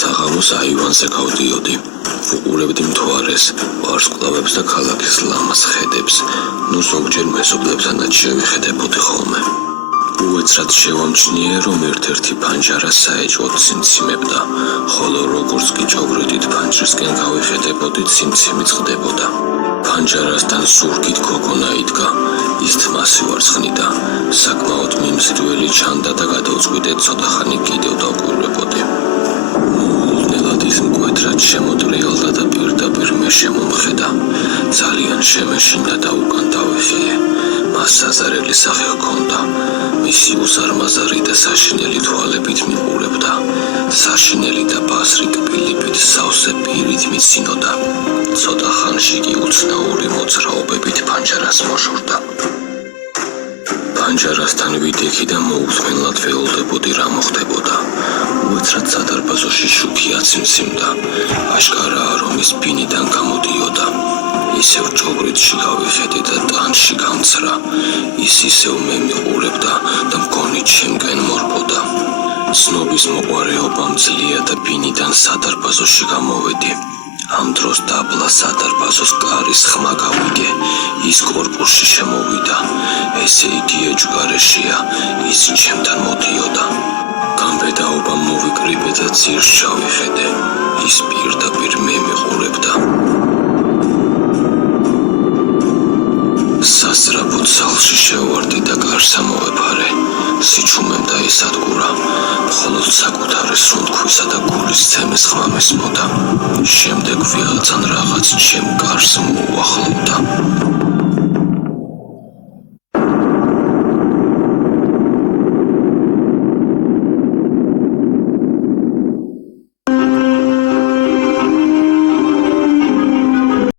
საღამოს აივანზე გავდიოდი. ვუყურებდი მთვარეს, ვარსკვლავებს და ქალაქის ლამაზ ხედებს. ნუ ზოგჯერ მეზობლებთანაც შევიხედებოდი ხოლმე. უეცრად შევამჩნიე, რომ ერთ-ერთი ფანჯარა საეჭვოდ ციმციმებდა, ხოლო როგორც კი ჭოგრიდით ფანჯრისკენ გავიხედებოდი, ციმციმი წყდებოდა. ფანჯარასთან ზურგით გოგონა იდგა, ის თმასი ვარცხნიდა, საკმაოდ მიმზიდველი ჩანდა და გადავწყვიტე ცოტა ხანი კიდევ დავკვირვებოდი. მოულოდნელად ის მკვეთრად შემოდრიალდა და პირდაპირ მე შემომხედა. ძალიან შემეშინდა და უკან დავიხიე. მას საზარელი სახე ჰქონდა. მისი უზარმაზარი და საშინელი თვალებით მიყურებდა. საშინელი და ბასრი კბილებით სავსე პირით მიცინოდა. ცოტა ხანში კი უცნაური მოძრაობებით ფანჯარას მოშორდა. ფანჯარასთან ვიდექი და მოუთმენლად ვეულდებოდი რა მოხდებოდა. უეცრად სადარბაზოში შუქი აციმციმდა. აშკარაა, რომ ის ბინიდან გამოდიოდა. ისევ ჭოგრიდში გავიხედე და ტანში გამცრა. ის ისევ მე მიყურებდა და მგონი ჩემკენ მორბოდა. ცნობის მოყვარეობა მძლია და ბინიდან სადარბაზოში გამოვედი. ამ დროს დაბლა სადარბაზოს კარის ხმა გავიგე. ის კორპუსში შემოვიდა. ესე იგი ეჭვგარეშეა, ის ჩემთან მოდიოდა. გამბედაობა მოვიკრიბე და ძირს ჩავიხედე. ის პირდაპირ მე მიყურებდა. სასწრაფოდ სახლში შევარდი და კარს ამოვეფარე. სიჩუმემ დაისადგურა. მხოლოდ საკუთარი სუნთქვისა და გულის ცემის ხმა მესმოდა. შემდეგ ვიღაცან რაღაც ჩემ კარს მოუახლოვდა.